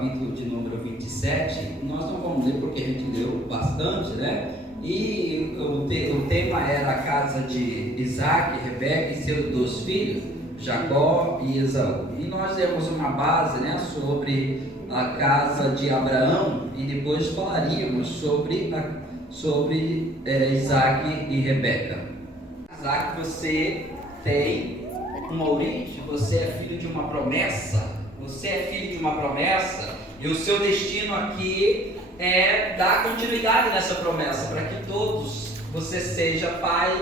capítulo de número 27. Nós não vamos ler porque a gente leu bastante, né? E o tema era a casa de Isaac, Rebeca e seus 2 filhos, Jacó e Esaú. E nós demos uma base, né, sobre a casa de Abraão e depois falaríamos sobre Isaac e Rebeca. Isaac, você tem uma origem, você é filho de uma promessa. Você é filho de uma promessa e o seu destino aqui é dar continuidade nessa promessa, para que todos você seja pai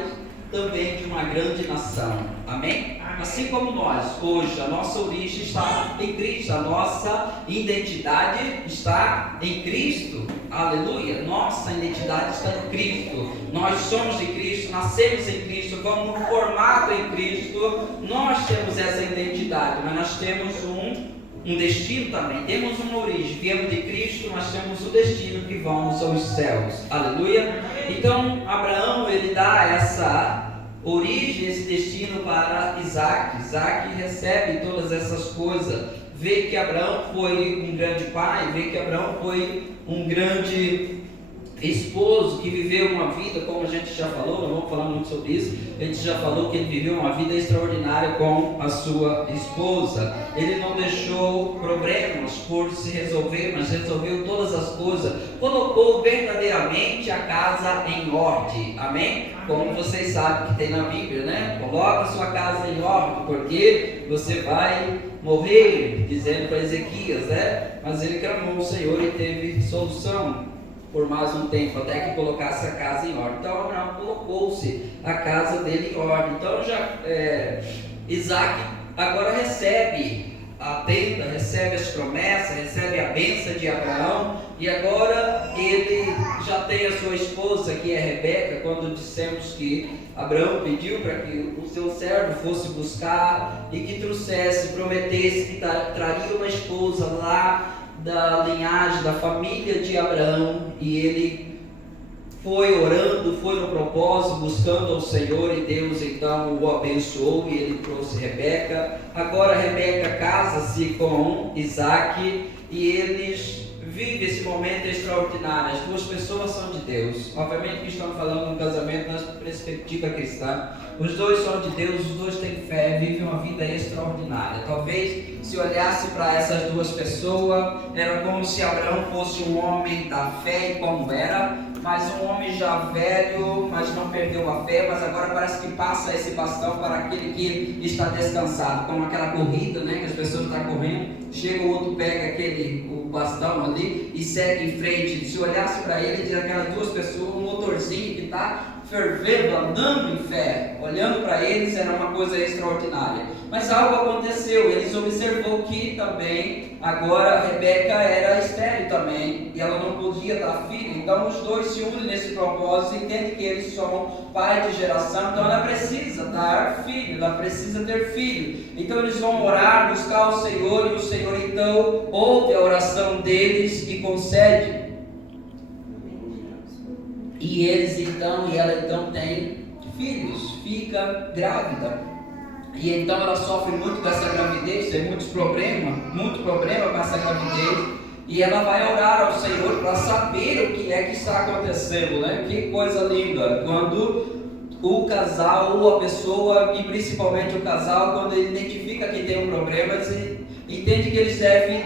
também de uma grande nação. Amém? Assim como nós, hoje, a nossa origem está em Cristo, a nossa identidade está em Cristo. Aleluia! Nossa identidade está em Cristo. Nós somos de Cristo, nascemos em Cristo, fomos formados em Cristo. Nós temos essa identidade, mas nós temos um destino também, temos uma origem, viemos de Cristo, mas temos o destino que vamos aos céus. Aleluia! Então Abraão, ele dá essa origem, esse destino para Isaac. Isaac recebe todas essas coisas, vê que Abraão foi um grande pai, vê que Abraão foi um grande esposo que viveu uma vida, como a gente já falou, não vamos falar muito sobre isso, a gente já falou que ele viveu uma vida extraordinária com a sua esposa. Ele não deixou problemas por se resolver, mas resolveu todas as coisas, colocou verdadeiramente a casa em ordem. Amém? Como vocês sabem que tem na Bíblia, né? Coloca a sua casa em ordem, porque você vai morrer, dizendo para Ezequias, né? Mas ele clamou ao Senhor e teve solução por mais um tempo, até que colocasse a casa em ordem. Então Abraão colocou-se a casa dele em ordem. Então Isaac agora recebe a tenda, recebe as promessas, recebe a bênção de Abraão, e agora ele já tem a sua esposa, que é Rebeca. Quando dissemos que Abraão pediu para que o seu servo fosse buscar e que trouxesse, prometesse que traria uma esposa lá da linhagem, da família de Abraão, e ele foi orando, foi no propósito, buscando ao Senhor, e Deus então o abençoou e ele trouxe Rebeca. Agora Rebeca casa-se com Isaac e eles vivem esse momento extraordinário. As 2 pessoas são de Deus. Obviamente que estamos falando de um casamento na perspectiva cristã. Os 2 são de Deus, os 2 têm fé, vivem uma vida extraordinária. Talvez se olhasse para essas 2 pessoas, era como se Abraão fosse um homem da fé, e como era, mas um homem já velho, mas não perdeu a fé, mas agora parece que passa esse bastão para aquele que está descansado, como aquela corrida, né, que as pessoas estão correndo, chega o outro, pega o bastão ali e segue em frente. Se olhasse para ele, diz aquelas 2 pessoas, um motorzinho que está fervendo, andando em fé, olhando para eles, era uma coisa extraordinária. Mas algo aconteceu, eles observou que também agora Rebeca era estéril também, e ela não podia dar filho. Então os 2 se unem nesse propósito e entendem que eles são pai de geração, então ela precisa dar filho, ela precisa ter filho. Então eles vão orar, buscar o Senhor, e o Senhor então ouve a oração deles e concede. E ela então tem filhos, fica grávida. E então ela sofre muito com essa gravidez, tem muito problema com essa gravidez. E ela vai orar ao Senhor para saber o que é que está acontecendo, né? Que coisa linda, quando o casal ou a pessoa, e principalmente o casal, quando ele identifica que tem um problema, ele entende que eles devem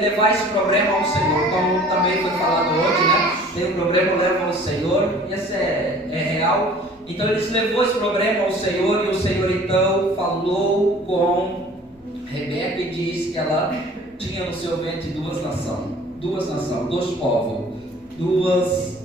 levar esse problema ao Senhor, como também foi falado hoje, né? Tem um problema, leva ao Senhor, e isso é real. Então eles levou esse problema ao Senhor, e o Senhor então falou com Rebeca e disse que ela tinha no seu ventre 2 nações, 2 povos,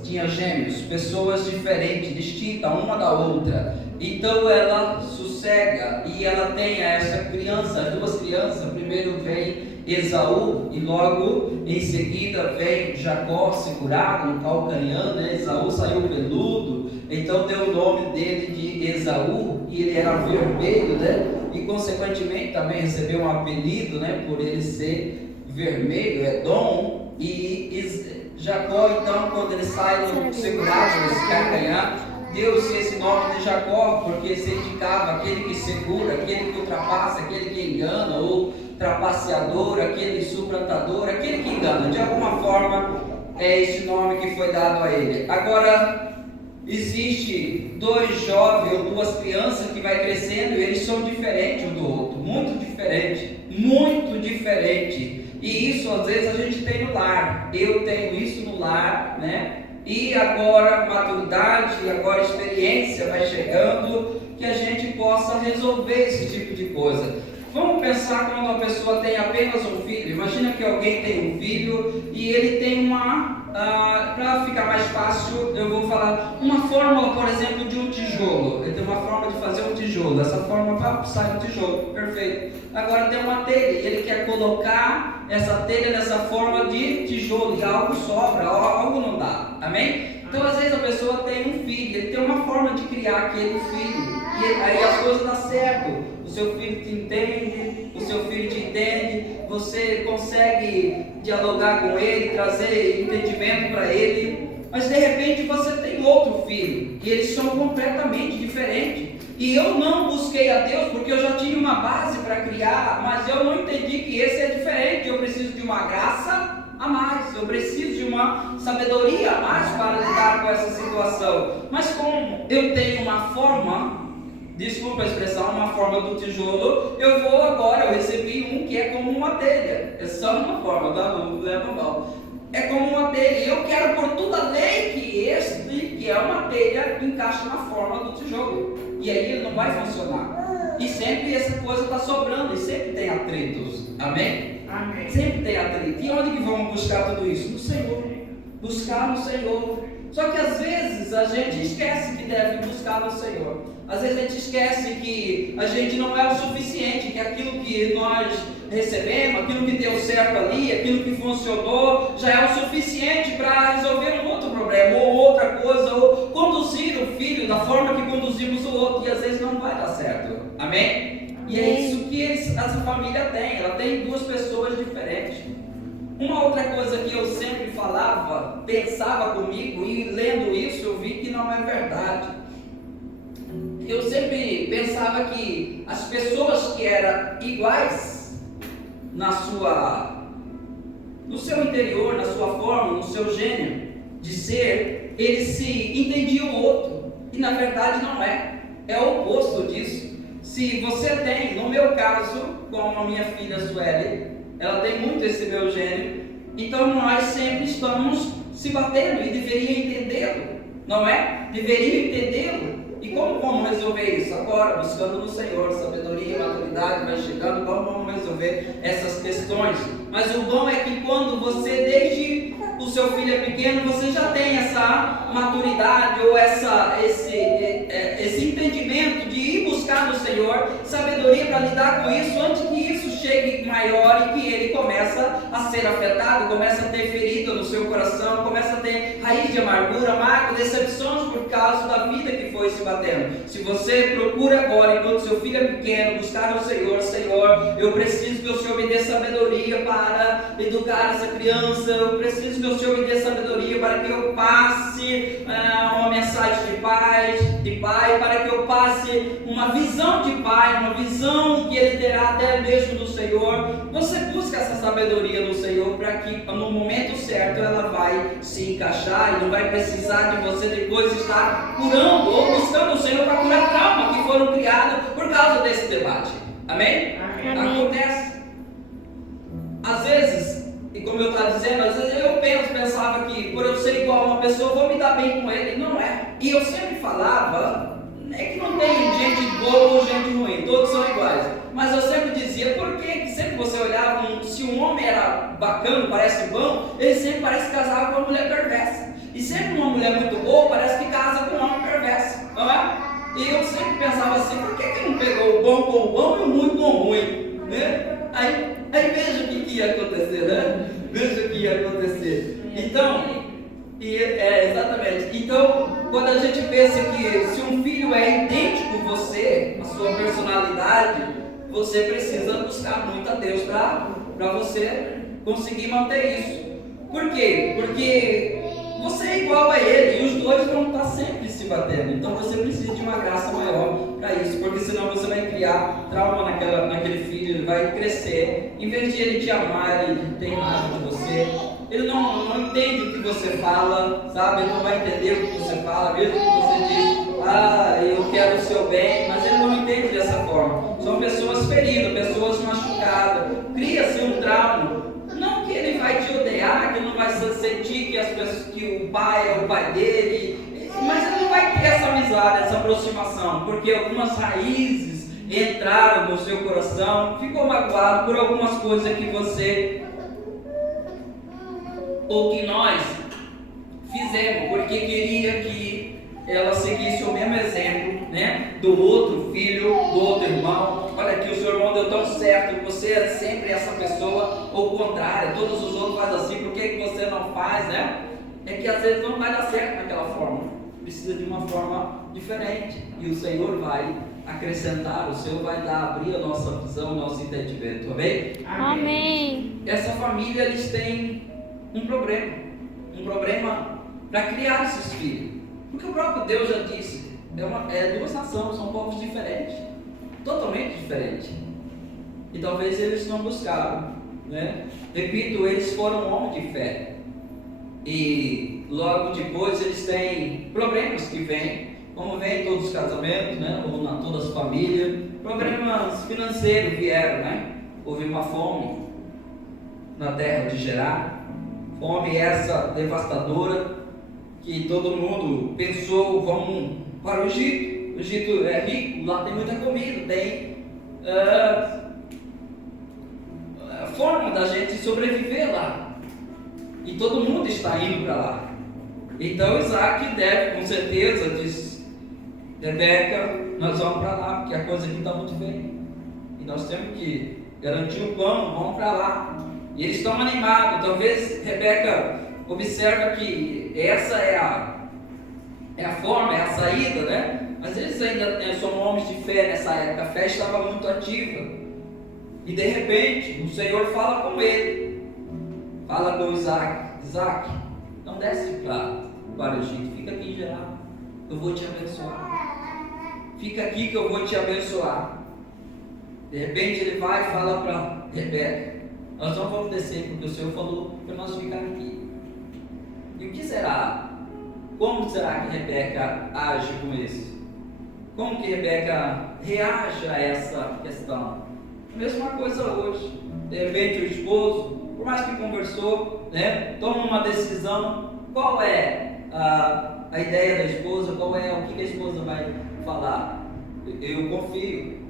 tinha gêmeos, pessoas diferentes, distintas uma da outra. Então ela sossega e ela tem essa criança, as 2 crianças. Primeiro vem Esaú e logo em seguida vem Jacó segurado no calcanhar, né? Esaú saiu peludo, então deu o nome dele de Esaú, e ele era vermelho, né? E consequentemente também recebeu um apelido, né? Por ele ser vermelho, Edom. E Jacó então, quando ele sai segurado nesse calcanhar, deu-se esse nome de Jacó, porque se indicava aquele que segura, aquele que ultrapassa, aquele que engana ou trapaceador, aquele suplantador, aquele que engana. De alguma forma é esse nome que foi dado a ele. Agora, existe dois jovens ou duas crianças que vai crescendo e eles são diferentes um do outro, muito diferente, muito diferente. E isso às vezes a gente tem no lar. Eu tenho isso no lar, né? E agora maturidade, agora experiência vai chegando, que a gente possa resolver esse tipo de coisa. Vamos pensar quando a pessoa tem apenas um filho. Imagina que alguém tem um filho e ele tem para ficar mais fácil, eu vou falar uma fórmula, por exemplo, de um tijolo. Ele tem uma forma de fazer um tijolo, dessa forma sai um tijolo, perfeito. Agora tem uma telha, ele quer colocar essa telha nessa forma de tijolo e algo sobra, algo não dá, amém? Então às vezes a pessoa tem um filho, ele tem uma forma de criar aquele filho e aí as coisas dão certo. O seu filho te entende, o seu filho te entende, você consegue dialogar com ele, trazer entendimento para ele, mas de repente você tem outro filho e eles são completamente diferentes. E eu não busquei a Deus porque eu já tinha uma base para criar, mas eu não entendi que esse é diferente. Eu preciso de uma graça a mais, eu preciso de uma sabedoria a mais para lidar com essa situação. Mas como eu tenho uma forma, desculpa a expressão, uma forma do tijolo, eu recebi um que é como uma telha, é só uma forma, tá? Não leva mal. É como uma telha, e eu quero por toda a lei que este, que é uma telha, encaixe na forma do tijolo, e aí ele não vai funcionar, e sempre essa coisa está sobrando, e sempre tem atritos, amém? Amém. Sempre tem atrito. E onde que vamos buscar tudo isso? No Senhor, buscar no Senhor. Só que às vezes a gente esquece que deve buscar no Senhor. Às vezes a gente esquece que a gente não é o suficiente, que aquilo que nós recebemos, aquilo que deu certo ali, aquilo que funcionou, já é o suficiente para resolver um outro problema, ou outra coisa, ou conduzir o filho da forma que conduzimos o outro, e às vezes não vai dar certo. Amém? E é isso que essa família tem, ela tem duas pessoas diferentes. Uma outra coisa que eu sempre falava, pensava comigo, e lendo isso eu vi que não é verdade. Eu sempre pensava que as pessoas que eram iguais no seu interior, na sua forma, no seu gênio de ser, eles se entendiam o outro, e na verdade não é, é o oposto disso. Se você tem, no meu caso, como a minha filha Sueli, ela tem muito esse meu gênio, então nós sempre estamos se batendo e deveria entendê-lo, não é? Deveria entendê-lo. E como vamos resolver isso? Agora, buscando no Senhor, sabedoria e maturidade vai chegando, como vamos resolver essas questões? Mas o bom é que quando você, desde o seu filho é pequeno, você já tem essa maturidade ou esse entendimento de ir buscar no Senhor, sabedoria para lidar com isso, antes que isso chegue maior e que ele começa a ser afetado, começa a ter ferida no seu coração, começa a ter raiz de amargura, mágoa, decepções por causa da vida que foi se batendo. Se você procura agora, enquanto seu filho é pequeno, buscar o Senhor, Senhor, eu preciso que o Senhor me dê sabedoria para educar essa criança, eu preciso que o Senhor me dê sabedoria para que eu passe uma mensagem de pai, para que eu passe uma visão de pai, uma visão que ele terá até mesmo do Senhor. Você busca essa sabedoria no Senhor para que no momento certo ela vai se encaixar e não vai precisar de você depois estar curando ou buscando o Senhor para curar traumas que foram criados por causa desse debate. Amém? Amém. Acontece. Às vezes, e como eu estava dizendo, às vezes eu pensava que por eu ser igual a uma pessoa, eu vou me dar bem com ele. Não é. E eu sempre falava, é que não tem gente boa ou gente ruim, todos são iguais. Mas eu sempre dizia, por que sempre você olhava, se um homem era bacana, parece bom, ele sempre parece que casava com uma mulher perversa. E sempre uma mulher muito boa parece que casa com um homem perverso, não é? E eu sempre pensava assim, por que não pegou o bom com o bom e o ruim com o ruim? Né? Aí veja o que ia acontecer, né? Veja o que ia acontecer. Então, exatamente. Então, quando a gente pensa que se um filho é idêntico a você, a sua personalidade, você precisa buscar muito a Deus para você conseguir manter isso. Por quê? Porque você é igual a ele e os dois vão estar sempre se batendo. Então você precisa de uma graça maior para isso, porque senão você vai criar trauma naquele filho, ele vai crescer. Em vez de ele te amar, ele tem raiva de você. Ele não entende o que você fala, sabe? Ele não vai entender o que você fala, mesmo que você diz, eu quero o seu bem, mas ele não entende dessa forma. São pessoas feridas, pessoas machucadas. Cria-se um trauma. Não que ele vai te odiar, que não vai sentir que o pai é o pai dele, mas ele não vai ter essa amizade, essa aproximação, porque algumas raízes entraram no seu coração, ficou magoado por algumas coisas que você ou que nós fizemos, porque queria que ela seguisse o mesmo exemplo, né, do outro filho, do outro irmão. Olha aqui, o seu irmão deu tão certo, você é sempre essa pessoa, ou o contrário, todos os outros fazem assim, por que você não faz, né? É que às vezes não vai dar certo naquela forma, precisa de uma forma diferente, e o Senhor vai acrescentar, o Senhor vai abrir a nossa visão, o nosso entendimento, amém? Amém. Essa família, eles têm um problema para criar esses filhos, porque o próprio Deus já disse, é duas nações, são povos diferentes, totalmente diferentes, e talvez eles não buscaram, né? Repito, eles foram homens de fé, e logo depois eles têm problemas que vêm, como vem em todos os casamentos, né? Ou em todas as famílias, problemas financeiros vieram, né? Houve uma fome na terra de Gerar, fome essa devastadora, que todo mundo pensou, vamos para o Egito. O Egito é rico, lá tem muita comida, tem forma da gente sobreviver lá, e todo mundo está indo para lá. Então Isaac deve, com certeza, diz Rebeca, nós vamos para lá, porque a coisa aqui está muito bem, e nós temos que garantir o pão, vamos para lá. E eles estão animados. Talvez Rebeca observa que essa é a forma, é a saída, né? Mas eles ainda são homens de fé nessa época, a fé estava muito ativa. E de repente, o Senhor fala com ele, fala com Isaac, não desce para o Egito, fica aqui em Gerar, eu vou te abençoar. Fica aqui que eu vou te abençoar. De repente ele vai e fala para Rebeca, nós não vamos descer, porque o Senhor falou para nós ficar aqui. E o que será? Como será que Rebeca age com isso? Como que Rebeca reage a essa questão? A mesma coisa hoje. De repente o esposo, por mais que conversou, né, toma uma decisão. Qual é a ideia da esposa? Qual é o que a esposa vai falar? Eu confio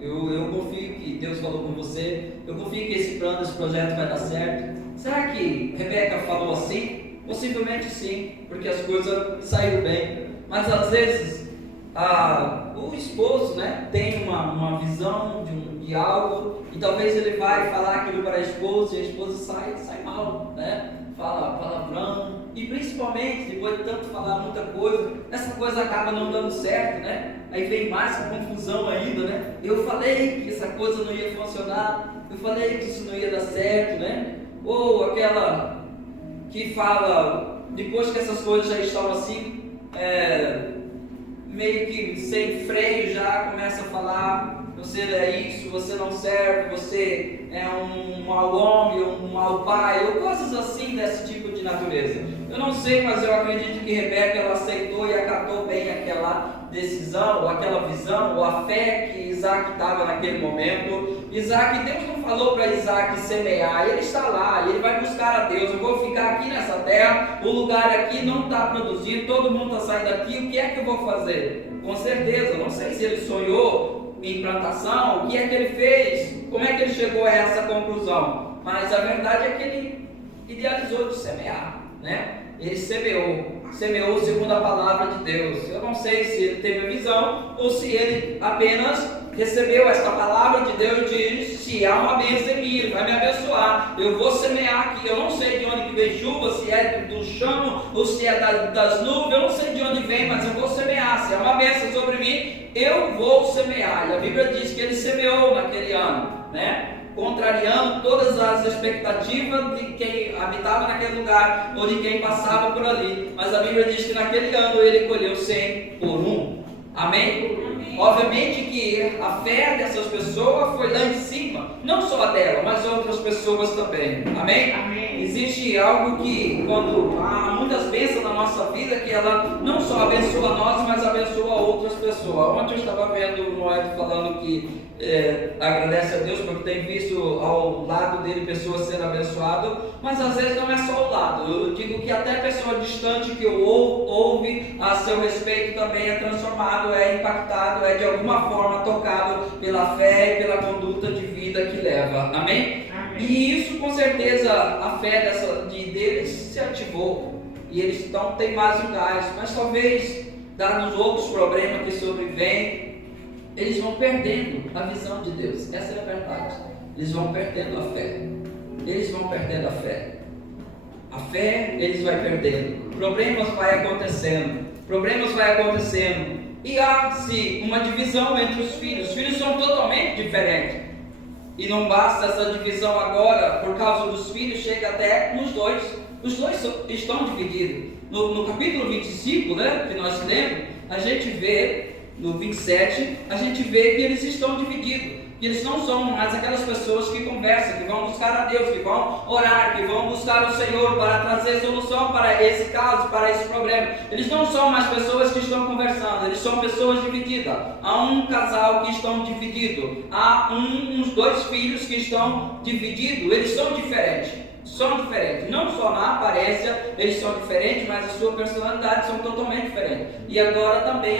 que Deus falou com você, eu confio que esse plano, esse projeto vai dar certo. Será que Rebeca falou assim? Possivelmente sim, porque as coisas saíram bem. Mas às vezes o esposo, né, tem uma visão de algo, e talvez ele vai falar aquilo para a esposa, e a esposa sai mal, né? Fala palavrão, e principalmente depois de tanto falar muita coisa, essa coisa acaba não dando certo, né? Aí vem mais confusão ainda, né? Eu falei que essa coisa não ia funcionar, eu falei que isso não ia dar certo, né? Ou aquela que fala, depois que essas coisas já estão assim, meio que sem freio, já começa a falar, você é isso, você não serve, você é um mau homem, um mau pai, ou coisas assim desse tipo de natureza. Eu não sei, mas eu acredito que Rebeca, ela aceitou e acatou bem aquela decisão, ou aquela visão, ou a fé que Isaac estava naquele momento. Deus não falou para Isaac semear, ele está lá, e ele vai buscar a Deus. Eu vou ficar aqui nessa terra, o lugar aqui não está produzindo, todo mundo está saindo daqui, o que é que eu vou fazer? Com certeza, não sei se ele sonhou em plantação, o que é que ele fez, como é que ele chegou a essa conclusão, mas a verdade é que ele idealizou de semear, né? Ele semeou segundo a palavra de Deus. Eu não sei se ele teve a visão ou se ele apenas recebeu esta palavra de Deus e disse: se há uma bênção em mim, ele vai me abençoar, eu vou semear aqui. Eu não sei de onde que vem chuva, se é do chão ou se é das nuvens, eu não sei de onde vem, mas eu vou semear. Se há uma bênção sobre mim, eu vou semear. E a Bíblia diz que ele semeou naquele ano, né? contrariando todas as expectativas de quem habitava naquele lugar ou de quem passava por ali. Mas a Bíblia diz que naquele ano ele colheu 100 por 1. Amém? Obviamente que a fé dessas pessoas foi lá em cima, não só a dela, mas outras pessoas também. Amém? Amém. Existe algo que, quando há muitas bênçãos na nossa vida, que ela não só abençoa nós, mas abençoa outras pessoas. Ontem eu estava vendo o Noé falando que agradece a Deus porque tem visto ao lado dele pessoas sendo abençoadas, mas às vezes não é só o lado. Eu digo que até pessoa distante que ouve a seu respeito também é transformado, é impactado, é de alguma forma tocado pela fé e pela conduta de vida que leva. Amém? Amém. E isso com certeza a fé deles se ativou e eles não têm mais um gás, mas talvez dados outros problemas que sobrevêm, eles vão perdendo a visão de Deus. Essa é a verdade. Eles vão perdendo a fé. Eles vão perdendo a fé. A fé eles vão perdendo. Problemas vai acontecendo. E há-se uma divisão entre os filhos. Os filhos são totalmente diferentes. E não basta essa divisão agora, por causa dos filhos, chega até nos dois. Os dois estão divididos. No capítulo 25, que nós lemos, a gente vê, no 27, a gente vê que eles estão divididos. Que eles não são mais aquelas pessoas que conversam, que vão buscar a Deus, que vão orar, que vão buscar o Senhor para trazer solução para esse caso, para esse problema. Eles não são mais pessoas que estão conversando, eles são pessoas divididas. Há um casal que estão divididos, há uns dois filhos que estão divididos, eles são diferentes. Não só na aparência eles são diferentes, mas a sua personalidade são totalmente diferentes. E agora também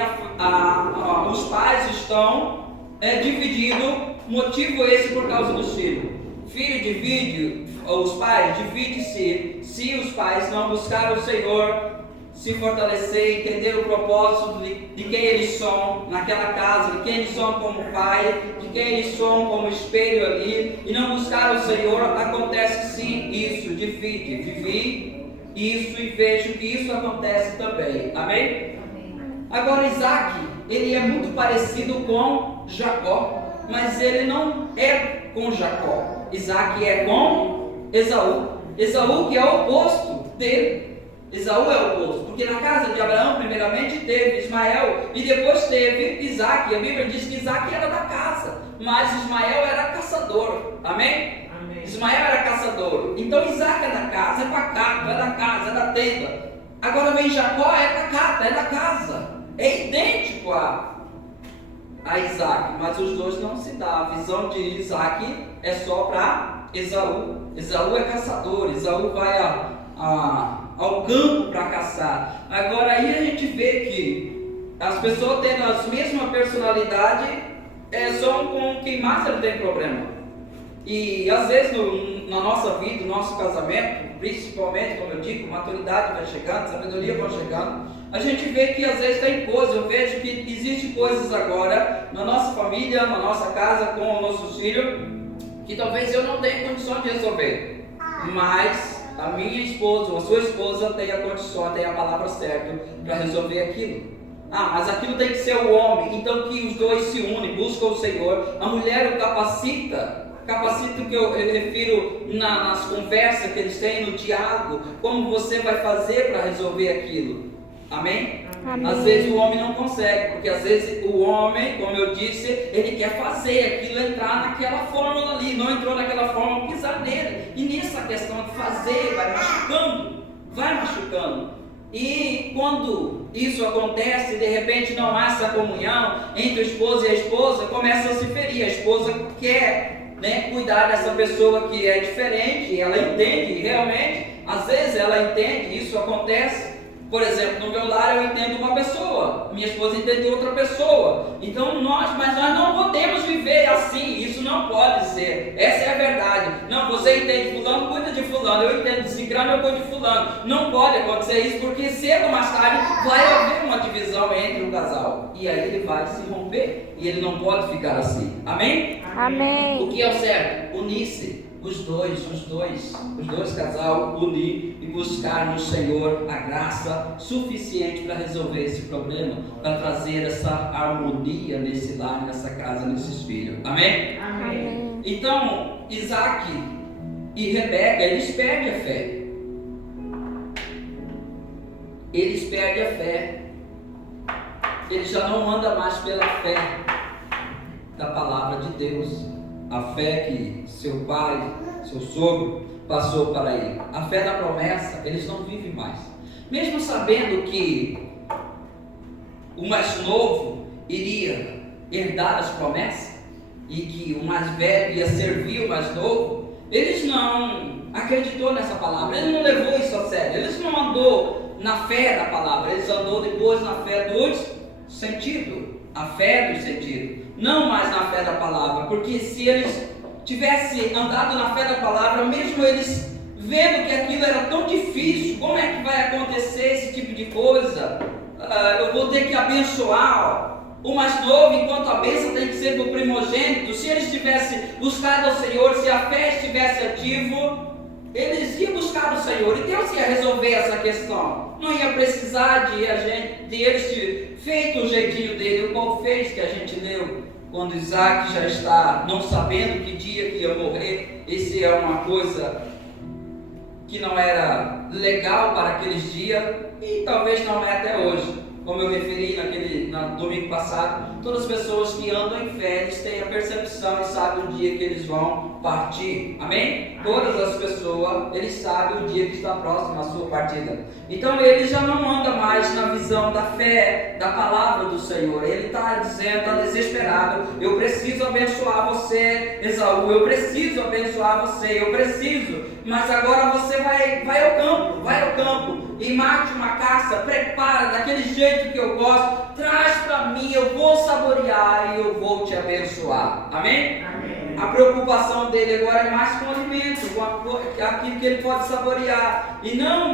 os pais estão divididos. Motivo esse por causa dos filhos. Filho divide, ou os pais dividem-se se os pais não buscar o Senhor, se fortalecer, entender o propósito de quem eles são naquela casa, de quem eles são como pai, de quem eles são como espelho ali, e não buscar o Senhor. Acontece que sim, isso divide. Vivi isso e vejo que isso acontece também. Amém? Agora Isaac, ele é muito parecido com Jacó, mas ele não é com Jacó. Isaac é com Esaú. Esaú que é o oposto dele. Esaú é o oposto, porque na casa de Abraão primeiramente teve Ismael e depois teve Isaac. A Bíblia diz que Isaac era da casa, mas Ismael era caçador. Amém? Amém. Ismael era caçador. Então Isaac é da casa, é pacato, é da casa, é da tenda. Agora vem Jacó, é pacato, é da casa. É idêntico a Isaac, mas os dois não se dão. A visão de Isaac é só para Esaú. Esaú é caçador, Esaú vai ao campo para caçar. Agora aí a gente vê que as pessoas tendo a mesma personalidade são com quem mais ele tem problema. E às vezes na nossa vida, no nosso casamento, principalmente, como eu digo, maturidade vai chegando, sabedoria vai chegando, a gente vê que às vezes tem coisas. Eu vejo que existem coisas agora na nossa família, na nossa casa, com os nossos filhos, que talvez eu não tenha condição de resolver, mas a minha esposa ou a sua esposa tem a condição, tem a palavra certa para resolver aquilo. Mas aquilo tem que ser o homem. Então que os dois se unem, buscam o Senhor. A mulher o capacita que eu refiro nas conversas que eles têm, no diálogo, como você vai fazer para resolver aquilo. Amém? Amém? Às vezes o homem não consegue, porque às vezes o homem, como eu disse, ele quer fazer aquilo entrar naquela fórmula ali, não entrou naquela fórmula, pisar nele. E nessa questão de fazer, vai machucando. E quando isso acontece, de repente não há essa comunhão entre o esposo e a esposa, começa a se ferir. A esposa quer cuidar dessa pessoa que é diferente, ela entende realmente, às vezes ela entende, isso acontece. Por exemplo, no meu lar eu entendo uma pessoa, minha esposa entende outra pessoa. Então nós não podemos viver assim, isso não pode ser. Essa é a verdade. Não, você entende fulano, cuida de fulano. Eu entendo de ciclano, eu cuido de fulano. Não pode acontecer isso, porque cedo ou mais tarde vai haver uma divisão entre o casal. E aí ele vai se romper. E ele não pode ficar assim. Amém? Amém. O que é o certo? Unir-se. Os dois casal unir e buscar no Senhor a graça suficiente para resolver esse problema, para trazer essa harmonia nesse lar, nessa casa, nesses filhos. Amém? Amém. Então, Então, Isaac e Rebeca, eles perdem a fé. Eles perdem a fé. Ele já não anda mais pela fé da palavra de Deus. A fé que seu pai, seu sogro passou para ele. A fé da promessa, eles não vivem mais. Mesmo sabendo que o mais novo iria herdar as promessas e que o mais velho ia servir o mais novo, eles não acreditou nessa palavra. Ele não levou isso a sério. Eles não andou na fé da palavra. Eles andou depois na fé dos sentidos. A fé dos sentidos. Não mais na fé da palavra. Porque se eles tivessem andado na fé da palavra, mesmo eles vendo que aquilo era tão difícil, como é que vai acontecer esse tipo de coisa? Eu vou ter que abençoar o mais novo, enquanto a bênção tem que ser do primogênito. Se eles tivessem buscado ao Senhor, se a fé estivesse ativo, eles iam buscar o Senhor e Deus ia resolver essa questão. Não ia precisar de eles ter feito o jeitinho dele, o qual fez que a gente leu. Quando Isaac já está não sabendo que dia que ia morrer. Esse é uma coisa que não era legal para aqueles dias e talvez não é até hoje. Como eu referi no domingo passado, todas as pessoas que andam em fé, eles têm a percepção e sabem o dia que eles vão partir. Amém? Todas as pessoas, eles sabem o dia que está próximo à sua partida. Então ele já não anda mais na visão da fé, da palavra do Senhor. Ele está dizendo, está desesperado: eu preciso abençoar você, Esaú, eu preciso abençoar você, eu preciso. Mas agora você vai ao campo e mate uma caça, prepara daquele jeito que eu gosto, traz para mim, eu vou saborear e eu vou te abençoar. Amém? Amém. A preocupação dele agora é mais com o alimento, com aquilo que ele pode saborear, e não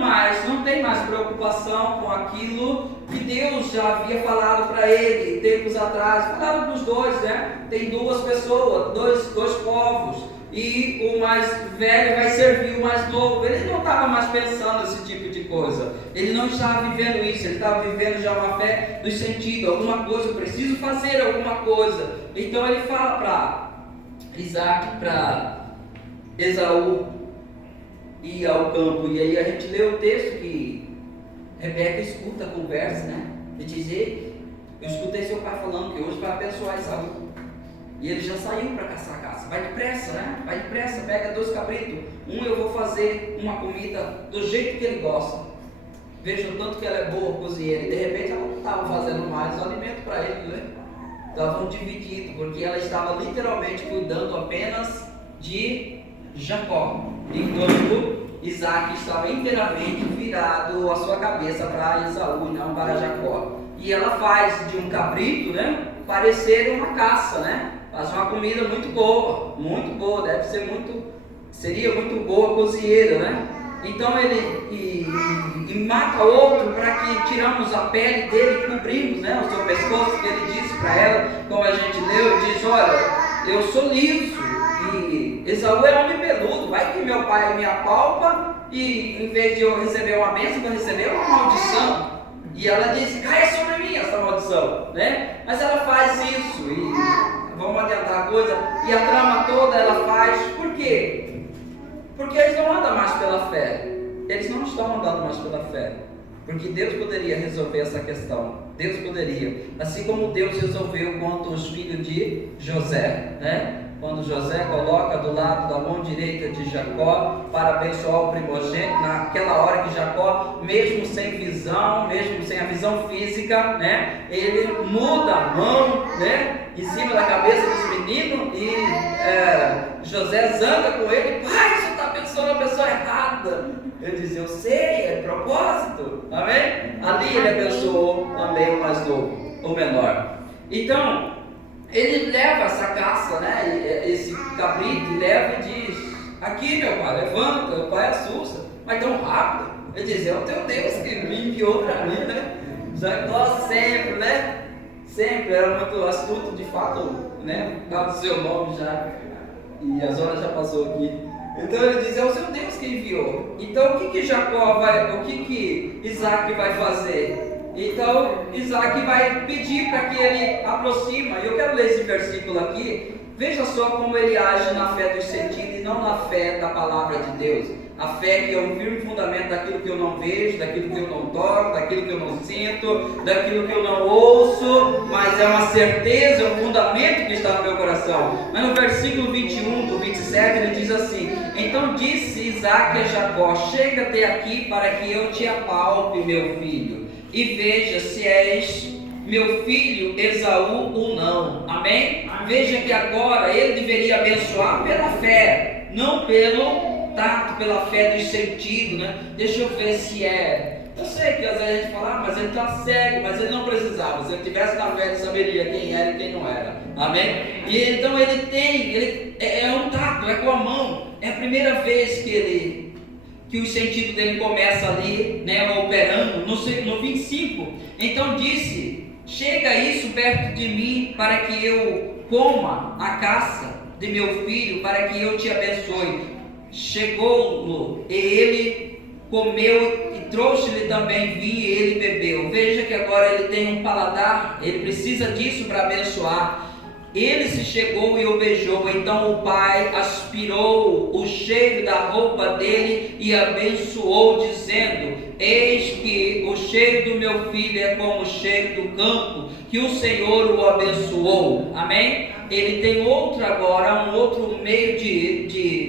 tem mais preocupação com aquilo que Deus já havia falado para ele tempos atrás. Falaram para os dois, né? Tem duas pessoas, dois povos, e o mais velho vai servir o mais novo. Ele não estava mais pensando esse tipo de coisa. Ele não estava vivendo isso. Ele estava vivendo já uma fé do sentido. Alguma coisa, eu preciso fazer alguma coisa. Então ele fala para Isaac, para Esaú ir ao campo. E aí a gente lê o texto que Rebeca escuta a conversa, né? E diz: eu escutei seu pai falando que hoje vai abençoar Esaú. E ele já saiu para caçar a caça. Vai depressa, né? Vai depressa, pega 2 cabritos. Eu vou fazer uma comida do jeito que ele gosta. Veja o tanto que ela é boa cozinheira. E de repente ela não estava fazendo mais alimento para ele, né? Estavam divididos, porque ela estava literalmente cuidando apenas de Jacó, enquanto Isaac estava inteiramente virado a sua cabeça para Esaú e não para Jacó. E ela faz de um cabrito, né, parecer uma caça, né? Faz uma comida muito boa, seria muito boa cozinheira, né? Então ele mata outro para que tiramos a pele dele e cobrimos, né, o seu pescoço, que ele disse para ela, como a gente leu, diz: olha, eu sou liso e Esaú é homem peludo, vai que meu pai me apalpa e em vez de eu receber uma bênção, eu vou receber uma maldição. E ela disse: caia sobre mim essa maldição, né? Mas ela faz isso, e vamos adiantar a coisa, e a trama toda ela faz, por quê? Porque eles não andam mais pela fé, eles não estão andando mais pela fé, porque Deus poderia resolver essa questão, Deus poderia, assim como Deus resolveu com os filhos de José, né? Quando José coloca do lado da mão direita de Jacó para abençoar o primogênito, naquela hora que Jacó, mesmo sem visão, mesmo sem a visão física, né, ele muda a mão, né, em cima da cabeça dos meninos, e José zanga com ele: pai, você está abençoando a pessoa errada. Ele diz: eu sei, é propósito. Amém? Ali ele abençoou também o mais novo, o menor. Então ele leva essa caça, né, esse cabrito, e leva e diz: aqui, meu pai, levanta. O pai assusta: mas tão rápido? Ele diz: é o teu Deus que me enviou para mim, né? Jacó sempre, né? Sempre era muito astuto, de fato, né? Dá o seu nome já, e as horas já passou aqui. Então ele diz: é o seu Deus que enviou. Então o que Isaac vai fazer? Então Isaac vai pedir para que ele aproxima. E eu quero ler esse versículo aqui, Veja só como ele age na fé dos sentidos e não na fé da palavra de Deus. A fé que é um firme fundamento daquilo que eu não vejo, daquilo que eu não toco, daquilo que eu não sinto, daquilo que eu não ouço, mas é uma certeza, um fundamento que está no meu coração. Mas no versículo 21 do 27 ele diz assim: então disse Isaque a Jacó: chega até aqui para que eu te apalpe, meu filho, e veja se és meu filho Esaú ou não. Amém? Veja que agora ele deveria abençoar pela fé, não pelo tato, pela fé dos sentidos, né? Deixa eu ver se é. Eu sei que às vezes a gente fala, mas ele está cego, mas ele não precisava. Se ele tivesse na fé, ele saberia quem era e quem não era. Amém? E então ele é um tato, é com a mão. É a primeira vez que o sentido dele começa ali, né, operando. No 25, então disse: chega isso perto de mim para que eu coma a caça de meu filho, para que eu te abençoe. Chegou-lo e ele comeu e trouxe-lhe também vinho e ele bebeu. Veja que agora ele tem um paladar, ele precisa disso para abençoar. Ele se chegou e o beijou. Então o pai aspirou o cheiro da roupa dele e abençoou, dizendo: eis que o cheiro do meu filho é como o cheiro do campo, que o Senhor o abençoou. Amém? Ele tem um outro meio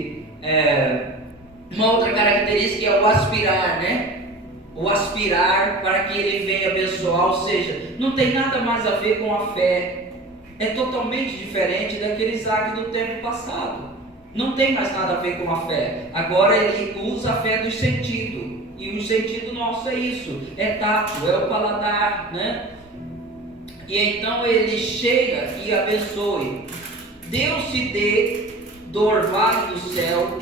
uma outra característica, é o aspirar, né? O aspirar para que ele venha abençoar, ou seja, não tem nada mais a ver com a fé. É totalmente diferente daquele Isaque do tempo passado. Não tem mais nada a ver com a fé. Agora ele usa a fé dos sentidos. E o sentido nosso é isso. É tato, é o paladar, né? E então ele chega e abençoe. Deus se dê do orvalho do céu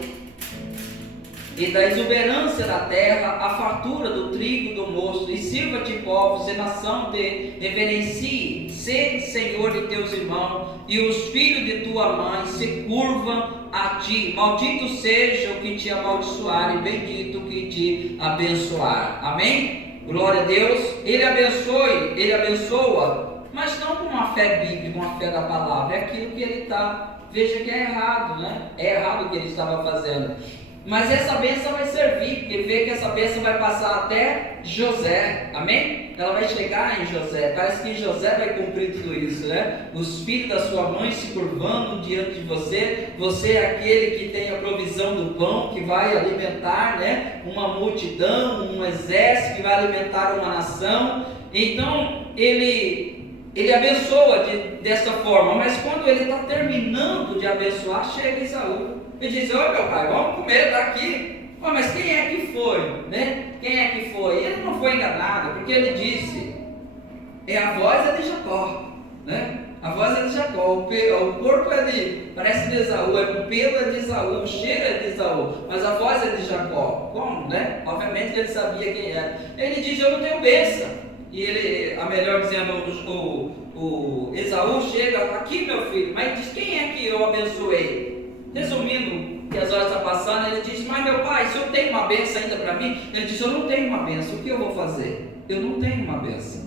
e da exuberância da terra a fartura do trigo e do mosto, e sirva-te povos e nação te reverencie, sede Senhor de teus irmãos, e os filhos de tua mãe se curvam a ti. Maldito seja o que te amaldiçoar e bendito o que te abençoar. Amém? Glória a Deus. Ele abençoa, mas não com uma fé bíblica, com uma fé da palavra. É aquilo que ele está. Veja que é errado, né? É errado o que ele estava fazendo. Mas essa bênção vai servir, porque vê que essa bênção vai passar até José, amém? Ela vai chegar em José. Parece que José vai cumprir tudo isso, né? Os filhos da sua mãe se curvando diante de você. Você é aquele que tem a provisão do pão, que vai alimentar, né, uma multidão, um exército, que vai alimentar uma nação. Então ele abençoa dessa forma, mas quando ele está terminando de abençoar, chega Esaú. Ele diz: oi meu pai, vamos comer, está aqui. Oh, mas quem é que foi? Né? Quem é que foi? Ele não foi enganado, porque ele disse: a voz é de Jacó, né? A voz é de Jacó, o corpo parece de Esaú, o pelo é de Esaú, o cheiro é de Esaú, mas a voz é de Jacó. Como, né? Obviamente que ele sabia quem era. Ele diz: eu não tenho bênção. E ele, a melhor dizendo, o Esaú chega: aqui meu filho, mas diz: quem é que eu abençoei? Resumindo, que as horas estão passando, ele diz: mas meu pai, se eu tenho uma bênção ainda para mim? Ele diz: eu não tenho uma bênção, o que eu vou fazer? Eu não tenho uma bênção.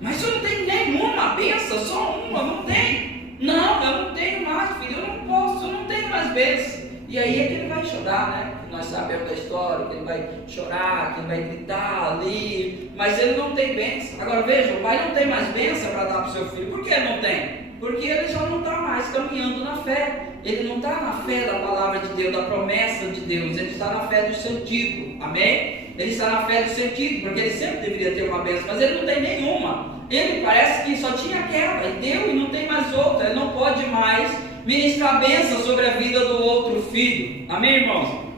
Mas eu não tenho nenhuma bênção, só uma, não tem. Não, eu não tenho mais, filho, eu não posso, eu não tenho mais bênção. E aí é que ele vai chorar, né? Nós sabemos da história, que ele vai chorar, que ele vai gritar ali, mas ele não tem bênção. Agora veja, o pai não tem mais bênção para dar para o seu filho. Por que ele não tem? Porque ele já não está mais caminhando na fé. Ele não está na fé da palavra de Deus, da promessa de Deus. Ele está na fé do sentido. Amém? Ele está na fé do sentido, porque ele sempre deveria ter uma bênção, mas ele não tem nenhuma. Ele parece que só tinha aquela, e deu e não tem mais outra. Ele não pode mais ministrar bênção sobre a vida do outro filho. Amém, irmãos?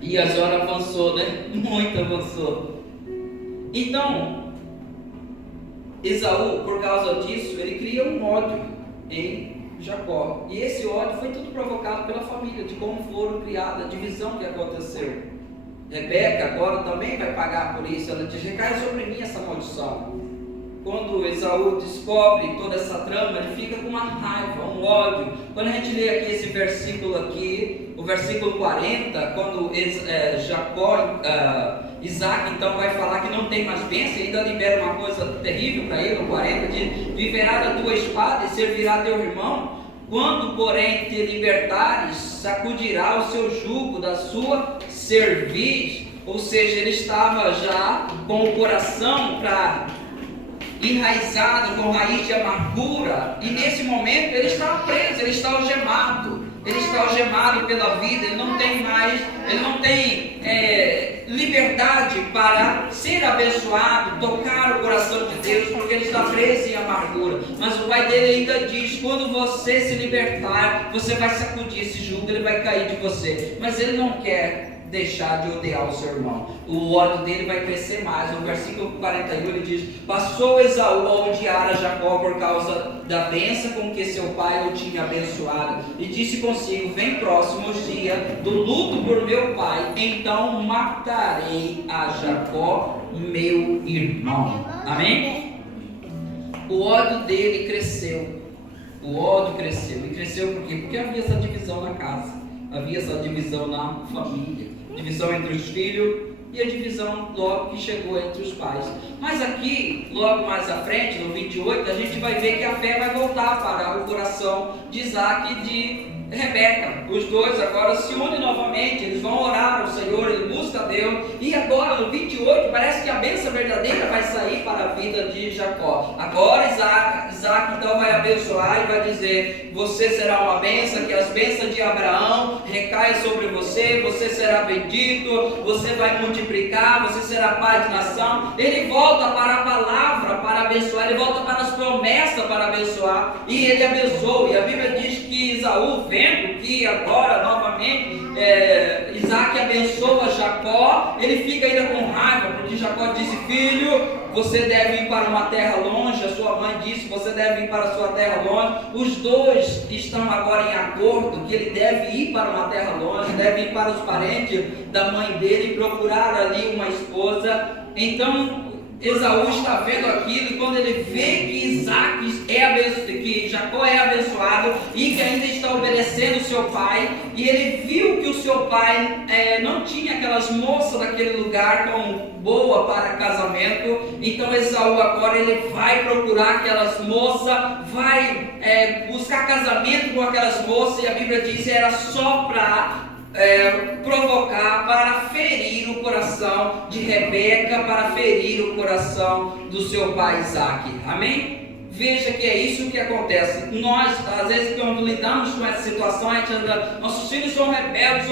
E a senhora avançou, né? Muito avançou. Então, Esaú, por causa disso, ele cria um ódio em Jacó. E esse ódio foi tudo provocado pela família, de como foram criadas, a divisão que aconteceu. Rebeca agora também vai pagar por isso. Ela diz: recai sobre mim essa maldição. Quando Esaú descobre toda essa trama, ele fica com uma raiva, um ódio. Quando a gente lê aqui esse versículo aqui, o versículo 40, quando Isaque então vai falar que não tem mais bênção, e ainda libera uma coisa terrível para ele, o 40, diz: viverá da tua espada e servirá teu irmão. Quando, porém, te libertares, sacudirá o seu jugo da sua cerviz. Ou seja, ele estava já com o coração enraizado, com raiz de amargura, e nesse momento ele estava preso, ele está algemado. Ele está algemado pela vida, ele não tem liberdade para ser abençoado, tocar o coração de Deus, porque ele está preso em amargura. Mas o pai dele ainda diz: quando você se libertar, você vai sacudir esse jugo, ele vai cair de você. Mas ele não quer deixar de odiar o seu irmão. O ódio dele vai crescer mais. No versículo 41 ele diz: passou Esaú a odiar a Jacó por causa da bênção com que seu pai o tinha abençoado, e disse consigo: vem próximos dias do luto por meu pai, então matarei a Jacó, meu irmão. Amém? O ódio dele cresceu. O ódio cresceu. E cresceu por quê? Porque havia essa divisão na casa, havia essa divisão na família, divisão entre os filhos e a divisão logo que chegou entre os pais. Mas aqui, logo mais à frente, no 28, a gente vai ver que a fé vai voltar para o coração de Isaac e de Rebeca. Os dois agora se unem novamente, eles vão orar ao Senhor, ele busca a Deus, e agora no 28 parece que a bênção verdadeira vai sair para a vida de Jacó. Agora Isaac então vai abençoar e vai dizer: você será uma bênção, que as bênçãos de Abraão recaem sobre você, você será bendito, você vai multiplicar, você será pai de nação. Ele volta para a palavra para abençoar, ele volta para as promessas para abençoar, e ele abençoa. E a Bíblia diz que Esaú, vendo que agora novamente Isaac abençoa Jacó, ele fica ainda com raiva, porque Jacó disse: filho, você deve ir para uma terra longe. A sua mãe disse: você deve ir para a sua terra longe. Os dois estão agora em acordo que ele deve ir para uma terra longe, deve ir para os parentes da mãe dele e procurar ali uma esposa. Então Esaú está vendo aquilo, e quando ele vê que que Jacó é abençoado e que ainda está obedecendo o seu pai, e ele viu que o seu pai não tinha aquelas moças daquele lugar como boa para casamento, então Esaú agora ele vai procurar aquelas moças, vai buscar casamento com aquelas moças, e a Bíblia diz que era só para provocar, para ferir o coração de Rebeca, para ferir o coração do seu pai Isaac. Amém? Veja que é isso que acontece. Nós, às vezes, quando lidamos com essa situação, a gente anda: nossos filhos são rebeldes,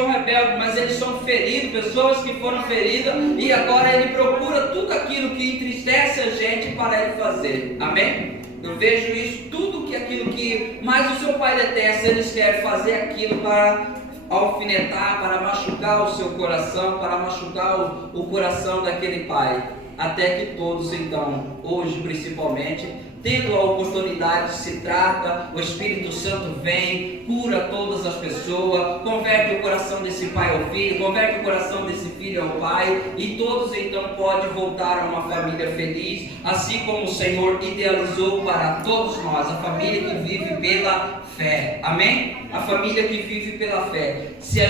mas eles são feridos, pessoas que foram feridas, e agora ele procura tudo aquilo que entristece a gente para ele fazer. Amém? Eu vejo isso, tudo aquilo que mais o seu pai detesta, eles querem fazer aquilo para alfinetar, para machucar o seu coração, para machucar o coração daquele pai, até que todos então, hoje principalmente, tendo a oportunidade, se trata, o Espírito Santo vem, cura todas as pessoas, converte o coração desse pai ao filho, converte o coração desse filho ao pai, e todos então podem voltar a uma família feliz, assim como o Senhor idealizou para todos nós, a família que vive pela fé. Amém? A família que vive pela fé. Se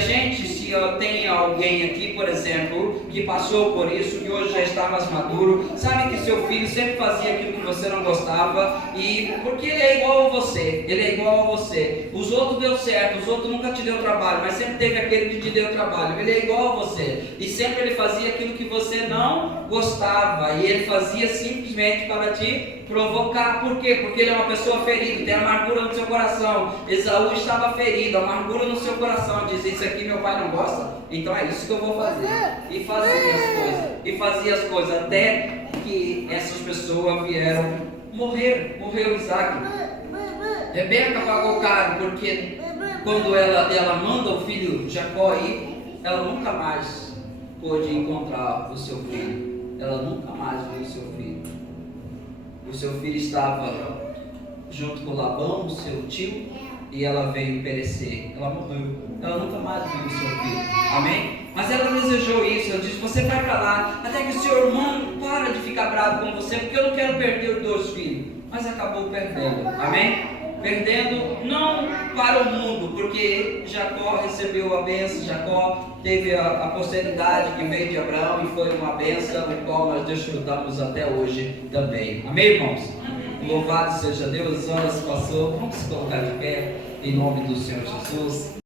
tem alguém aqui, por exemplo, que passou por isso, que hoje já está mais maduro, sabe que seu filho sempre fazia aquilo que você não gostava, e porque ele é igual a você, os outros deu certo, os outros nunca te deu trabalho, mas sempre teve aquele que te deu trabalho, ele é igual a você, e sempre ele fazia aquilo que você não gostava, e ele fazia simplesmente para te provocar. Por quê? Porque ele é uma pessoa ferida, tem amargura no seu coração. Esaú estava ferido, amargura no seu coração, diz: isso aqui meu pai não gosta, então é isso que eu vou fazer, e fazia as coisas, até que essas pessoas vieram morreu Isaac. Rebeca pagou caro, porque quando ela manda o filho Jacó ir, ela nunca mais pôde encontrar o seu filho, ela nunca mais viu o seu filho. O seu filho estava junto com Labão, o seu tio, e ela veio perecer, ela morreu, ela nunca mais viu o seu filho. Amém? Mas ela desejou isso, ela disse: você vai para lá, até que o seu irmão para de ficar bravo com você, porque eu não quero perder os 2 filhos. Mas acabou perdendo. Amém? Perdendo não para o mundo, porque Jacó recebeu a bênção, Jacó teve a posteridade que veio de Abraão, e foi uma bênção, o qual nós desfrutamos até hoje também. Amém, irmãos? Louvado seja Deus, horas passou. Vamos se colocar de pé em nome do Senhor Jesus.